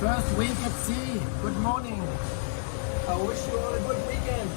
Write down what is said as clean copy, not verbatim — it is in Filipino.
First week at sea. Good morning. I wish you all a good weekend.